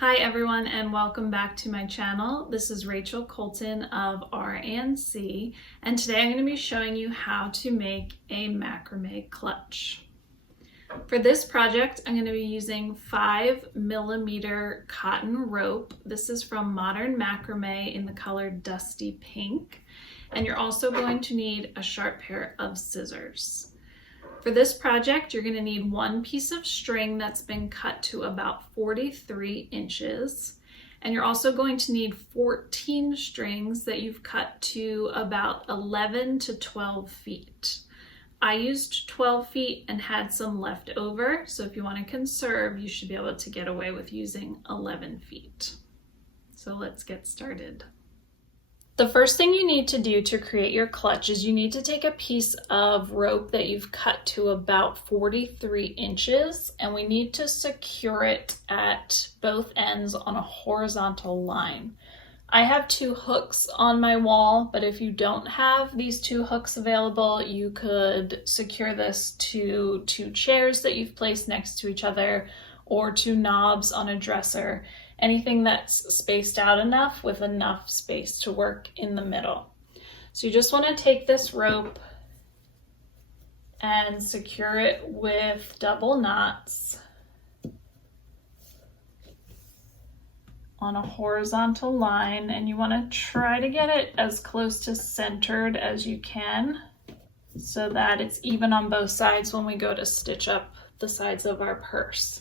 Hi everyone and welcome back to my channel. This is Rachel Colton of R&C and today I'm going to be showing you how to make a macrame clutch. For this project I'm going to be using 5mm cotton rope. This is from Modern Macrame in the color Dusty Pink, and you're also going to need a sharp pair of scissors. For this project, you're going to need one piece of string that's been cut to about 43 inches. And you're also going to need 14 strings that you've cut to about 11 to 12 feet. I used 12 feet and had some left over, so if you want to conserve, you should be able to get away with using 11 feet. So let's get started. The first thing you need to do to create your clutch is you need to take a piece of rope that you've cut to about 43 inches, and we need to secure it at both ends on a horizontal line. I have 2 hooks on my wall, but if you don't have these 2 hooks available, you could secure this to 2 chairs that you've placed next to each other or 2 knobs on a dresser. Anything that's spaced out enough with enough space to work in the middle. So you just want to take this rope and secure it with double knots on a horizontal line, and you want to try to get it as close to centered as you can so that it's even on both sides when we go to stitch up the sides of our purse.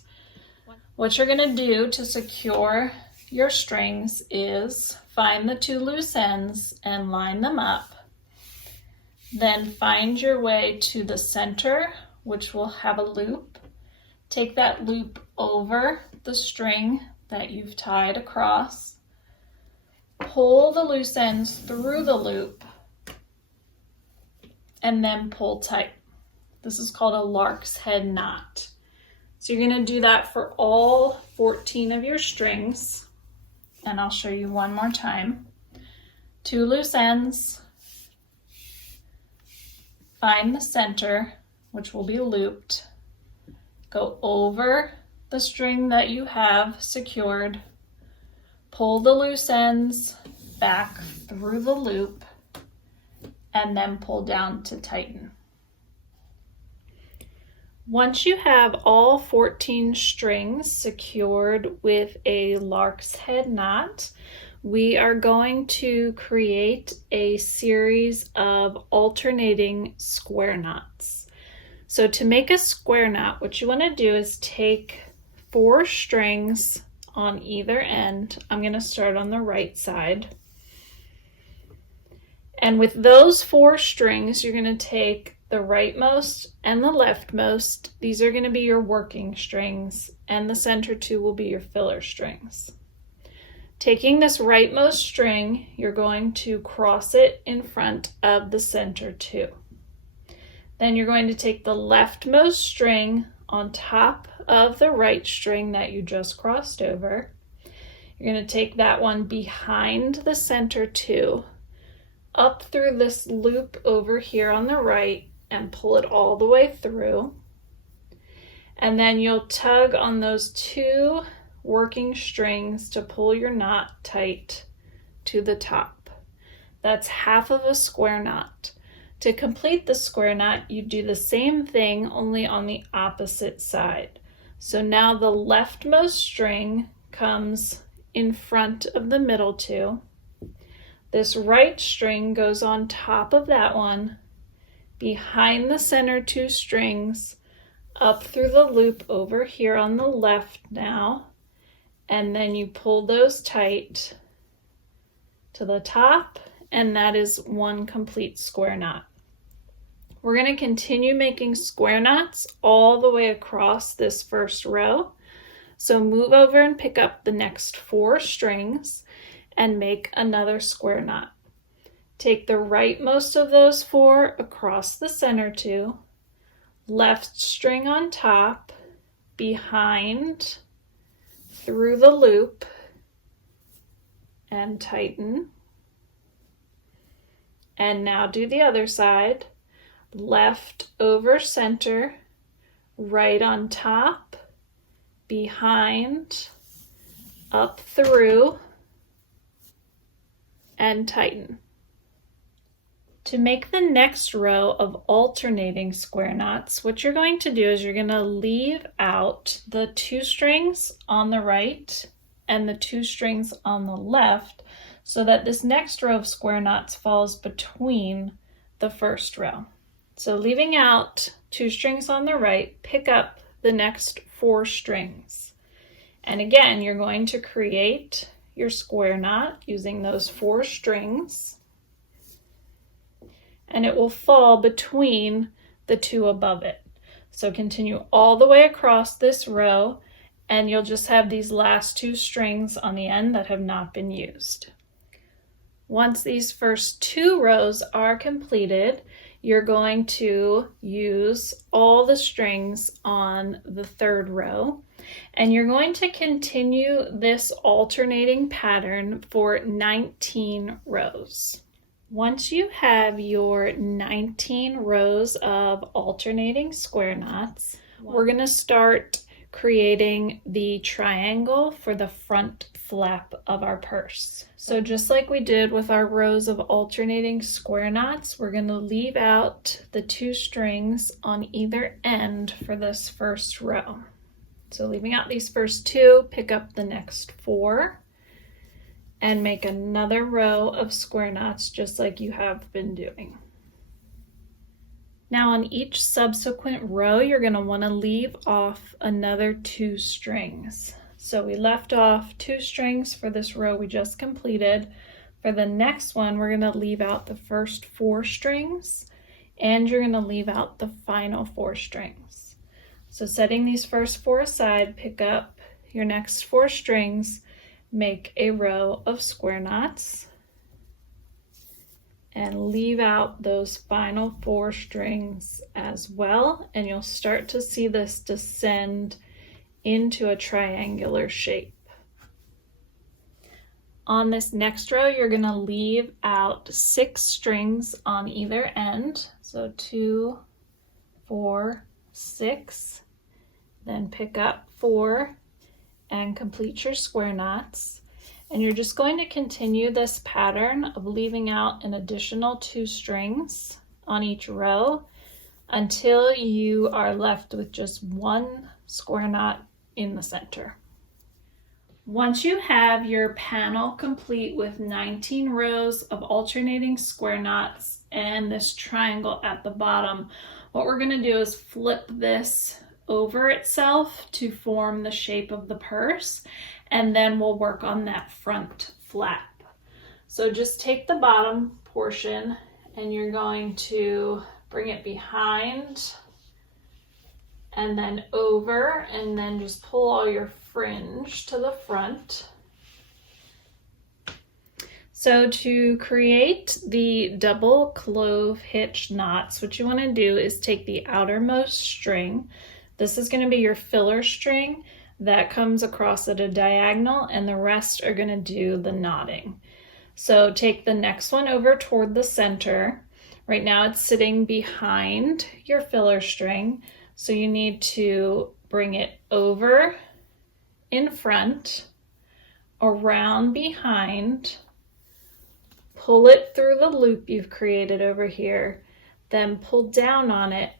What you're going to do to secure your strings is find the 2 loose ends and line them up. Then find your way to the center, which will have a loop. Take that loop over the string that you've tied across. Pull the loose ends through the loop and then pull tight. This is called a lark's head knot. So you're going to do that for all 14 of your strings, and I'll show you one more time. 2 loose ends, find the center, which will be looped, go over the string that you have secured, pull the loose ends back through the loop, and then pull down to tighten. Once you have all 14 strings secured with a lark's head knot, we are going to create a series of alternating square knots. So to make a square knot, what you want to do is take 4 strings on either end. I'm going to start on the right side. And with those 4 strings, you're going to take the rightmost and the leftmost. These are going to be your working strings, and the center 2 will be your filler strings. Taking this rightmost string, you're going to cross it in front of the center 2. Then you're going to take the leftmost string on top of the right string that you just crossed over. You're going to take that one behind the center 2, up through this loop over here on the right, and pull it all the way through. And then you'll tug on those 2 working strings to pull your knot tight to the top. That's half of a square knot. To complete the square knot, you do the same thing, only on the opposite side. So now the leftmost string comes in front of the middle 2. This right string goes on top of that one, behind the center 2 strings, up through the loop over here on the left now, and then you pull those tight to the top, and that is one complete square knot. We're going to continue making square knots all the way across this first row. So move over and pick up the next 4 strings and make another square knot. Take the rightmost of those 4 across the center 2, left string on top, behind, through the loop, and tighten. And now do the other side, left over center, right on top, behind, up through, and tighten. To make the next row of alternating square knots, what you're going to do is you're going to leave out the 2 strings on the right and the 2 strings on the left so that this next row of square knots falls between the first row. So leaving out 2 strings on the right, pick up the next 4 strings. And again, you're going to create your square knot using those 4 strings, and it will fall between the 2 above it. So continue all the way across this row, and you'll just have these last 2 strings on the end that have not been used. Once these first 2 rows are completed, you're going to use all the strings on the 3rd row, and you're going to continue this alternating pattern for 19 rows. Once you have your 19 rows of alternating square knots, we're going to start creating the triangle for the front flap of our purse. So just like we did with our rows of alternating square knots, we're going to leave out the 2 strings on either end for this first row. So leaving out these first 2, pick up the next 4, and make another row of square knots just like you have been doing. Now on each subsequent row, you're going to want to leave off another 2 strings. So we left off 2 strings for this row we just completed. For the next one, we're going to leave out the first 4 strings, and you're going to leave out the final 4 strings. So setting these first 4 aside, pick up your next 4 strings, make a row of square knots, and leave out those final 4 strings as well, and you'll start to see this descend into a triangular shape. On this next row, you're going to leave out 6 strings on either end, so 2, 4, 6, then pick up 4 and complete your square knots. And you're just going to continue this pattern of leaving out an additional 2 strings on each row until you are left with just 1 square knot in the center. Once you have your panel complete with 19 rows of alternating square knots and this triangle at the bottom, what we're going to do is flip this over itself to form the shape of the purse, and then we'll work on that front flap. So just take the bottom portion and you're going to bring it behind and then over, and then just pull all your fringe to the front. So to create the double clove hitch knots, what you want to do is take the outermost string. This is going to be your filler string that comes across at a diagonal, and the rest are going to do the knotting. So take the next one over toward the center. Right now it's sitting behind your filler string, so you need to bring it over in front, around behind, pull it through the loop you've created over here, then pull down on it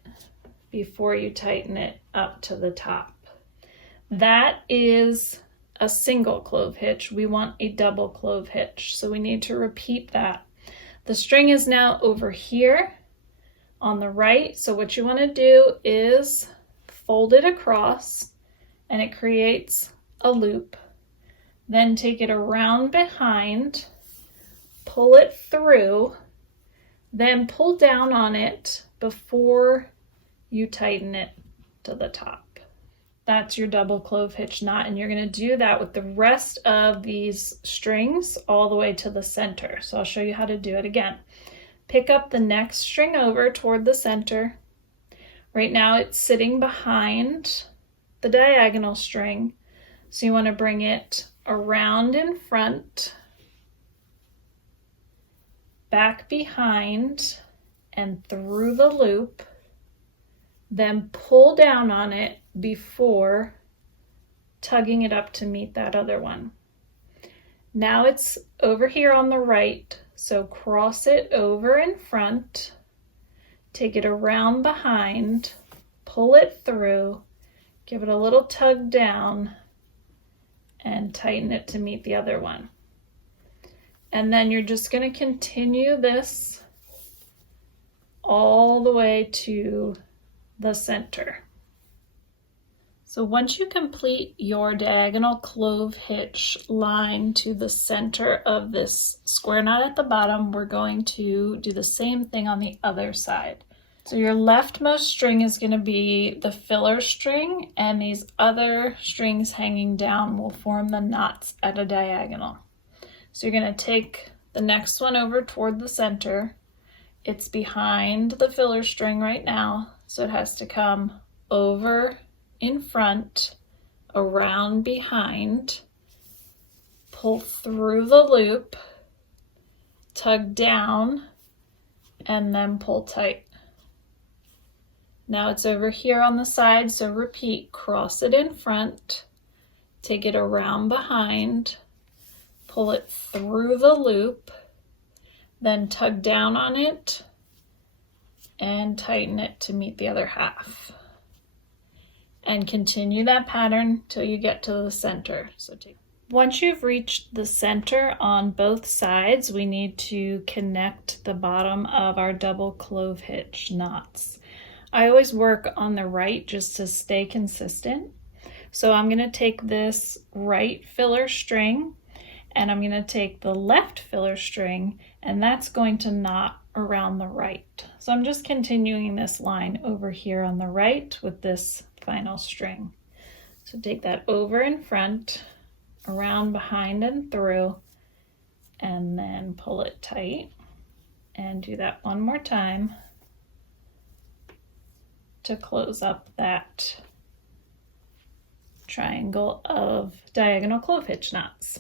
before you tighten it up to the top. That is a single clove hitch. We want a double clove hitch, so we need to repeat that. The string is now over here on the right, so what you want to do is fold it across and it creates a loop. Then take it around behind, pull it through, then pull down on it before you tighten it to the top. That's your double clove hitch knot, and you're going to do that with the rest of these strings all the way to the center. So I'll show you how to do it again. Pick up the next string over toward the center. Right now it's sitting behind the diagonal string, so you want to bring it around in front, back behind, and through the loop, then pull down on it before tugging it up to meet that other one. Now it's over here on the right, so cross it over in front, take it around behind, pull it through, give it a little tug down, and tighten it to meet the other one. And then you're just going to continue this all the way to the center. So once you complete your diagonal clove hitch line to the center of this square knot at the bottom, we're going to do the same thing on the other side. So your leftmost string is going to be the filler string, and these other strings hanging down will form the knots at a diagonal. So you're going to take the next one over toward the center. It's behind the filler string right now, so it has to come over in front, around behind, pull through the loop, tug down, and then pull tight. Now it's over here on the side, so repeat, cross it in front, take it around behind, pull it through the loop, then tug down on it and tighten it to meet the other half. And continue that pattern till you get to the center. Once you've reached the center on both sides, we need to connect the bottom of our double clove hitch knots. I always work on the right just to stay consistent. So I'm going to take this right filler string and I'm going to take the left filler string, and that's going to knot around the right. So I'm just continuing this line over here on the right with this final string. So take that over in front, around behind and through, and then pull it tight, and do that one more time to close up that triangle of diagonal clove hitch knots.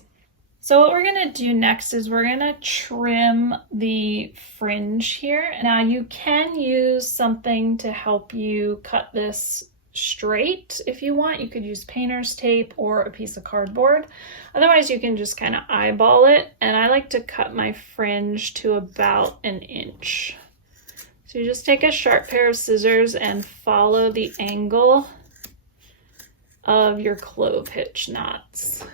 So what we're going to do next is we're going to trim the fringe here. Now you can use something to help you cut this straight if you want. You could use painter's tape or a piece of cardboard. Otherwise you can just kind of eyeball it, and I like to cut my fringe to about 1 inch. So you just take a sharp pair of scissors and follow the angle of your clove hitch knots.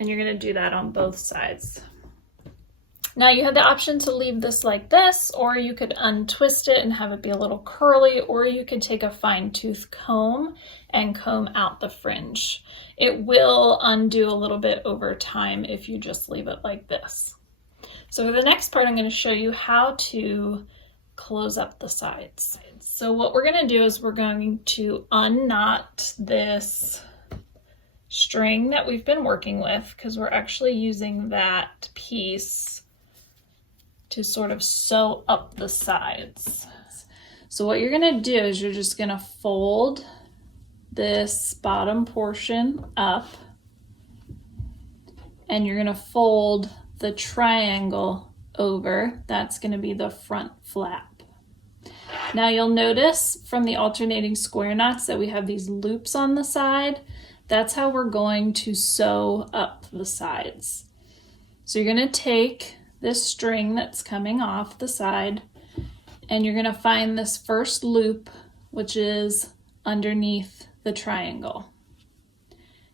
And you're going to do that on both sides. Now you have the option to leave this like this, or you could untwist it and have it be a little curly, or you could take a fine tooth comb and comb out the fringe. It will undo a little bit over time if you just leave it like this. So for the next part, I'm going to show you how to close up the sides. So what we're going to do is we're going to unknot this string that we've been working with, because we're actually using that piece to sort of sew up the sides. So what you're going to do is you're just going to fold this bottom portion up, and you're going to fold the triangle over. That's going to be the front flap. Now you'll notice from the alternating square knots that we have these loops on the side. That's how we're going to sew up the sides. So you're going to take this string that's coming off the side, and you're going to find this first loop, which is underneath the triangle.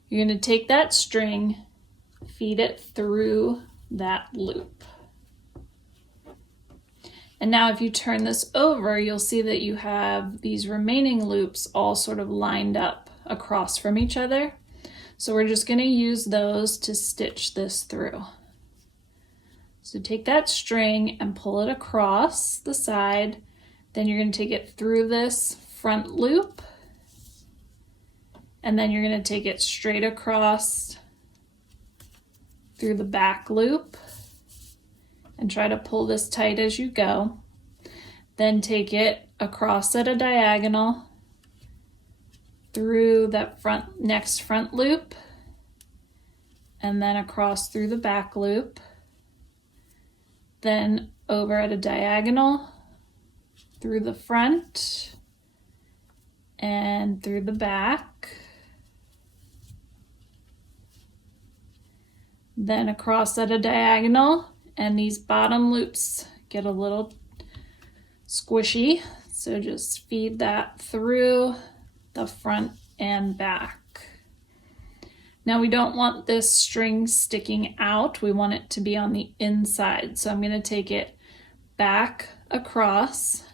You're going to take that string, feed it through that loop. And now if you turn this over, you'll see that you have these remaining loops all sort of lined up across from each other. So we're just going to use those to stitch this through. So take that string and pull it across the side. Then you're going to take it through this front loop. And then you're going to take it straight across through the back loop. And try to pull this tight as you go. Then take it across at a diagonal through that next front loop, and then across through the back loop, then over at a diagonal through the front and through the back, then across at a diagonal, and these bottom loops get a little squishy, so just feed that through the front and back. Now we don't want this string sticking out, we want it to be on the inside, so I'm going to take it back across.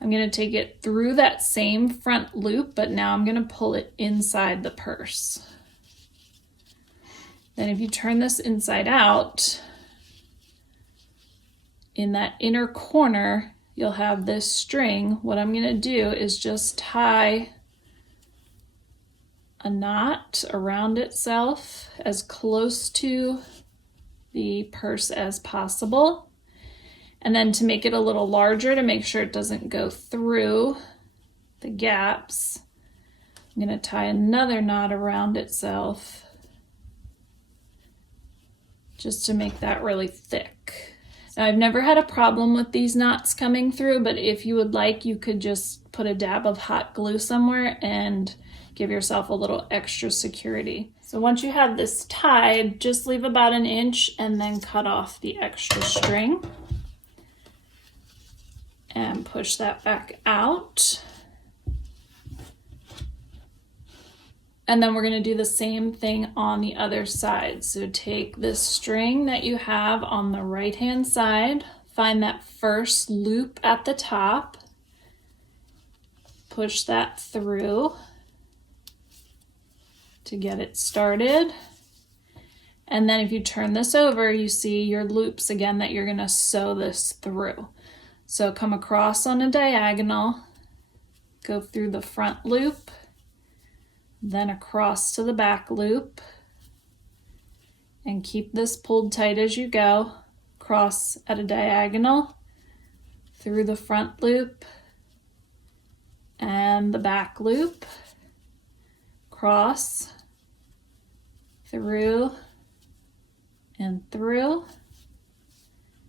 I'm going to take it through that same front loop, but now I'm going to pull it inside the purse. Then if you turn this inside out, in that inner corner, you'll have this string. What I'm going to do is just tie a knot around itself as close to the purse as possible. And then to make it a little larger, to make sure it doesn't go through the gaps, I'm going to tie another knot around itself just to make that really thick. Now, I've never had a problem with these knots coming through, but if you would like, you could just put a dab of hot glue somewhere and give yourself a little extra security. So once you have this tied, just leave about 1 inch and then cut off the extra string and push that back out. And then we're going to do the same thing on the other side. So take this string that you have on the right hand side, find that first loop at the top, push that through to get it started. And then if you turn this over, you see your loops again that you're going to sew this through. So come across on a diagonal, go through the front loop, then across to the back loop, and keep this pulled tight as you go. Cross at a diagonal, through the front loop and the back loop, cross, through and through,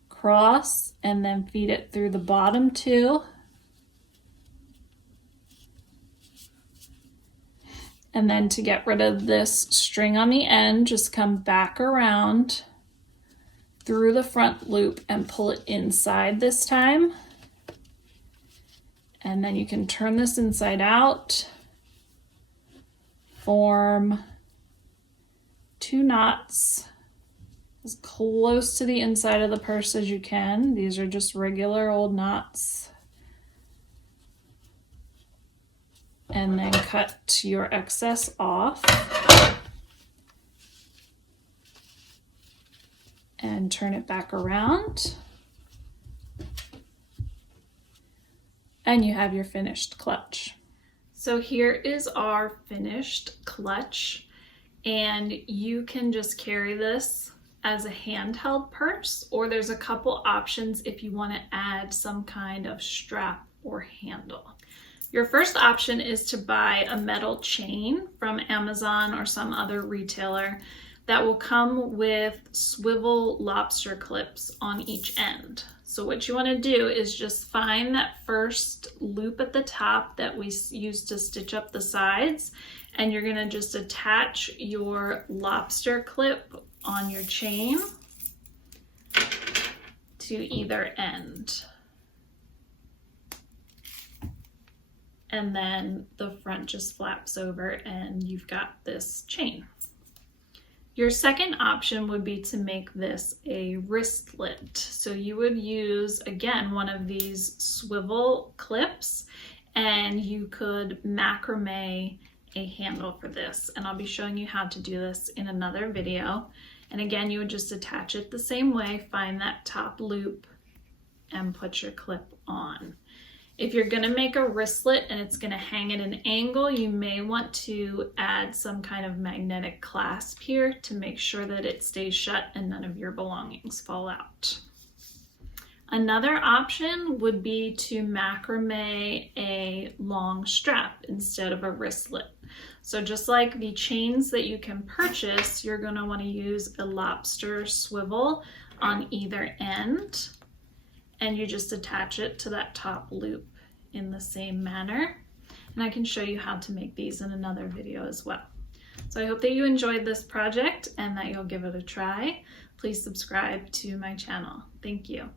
cross, and then feed it through the bottom two. And then to get rid of this string on the end, just come back around through the front loop and pull it inside this time. And then you can turn this inside out, form 2 knots as close to the inside of the purse as you can. These are just regular old knots. And then cut your excess off and turn it back around. And you have your finished clutch. So here is our finished clutch, and you can just carry this as a handheld purse, or there's a couple options if you want to add some kind of strap or handle. Your first option is to buy a metal chain from Amazon or some other retailer that will come with swivel lobster clips on each end. So what you want to do is just find that first loop at the top that we used to stitch up the sides, and you're going to just attach your lobster clip on your chain to either end. And then the front just flaps over and you've got this chain. Your second option would be to make this a wristlet. So you would use, again, one of these swivel clips, and you could macrame a handle for this. And I'll be showing you how to do this in another video. And again, you would just attach it the same way, find that top loop and put your clip on. If you're going to make a wristlet and it's going to hang at an angle, you may want to add some kind of magnetic clasp here to make sure that it stays shut and none of your belongings fall out. Another option would be to macrame a long strap instead of a wristlet. So just like the chains that you can purchase, you're going to want to use a lobster swivel on either end, and you just attach it to that top loop in the same manner. And I can show you how to make these in another video as well. So I hope that you enjoyed this project and that you'll give it a try. Please subscribe to my channel. Thank you.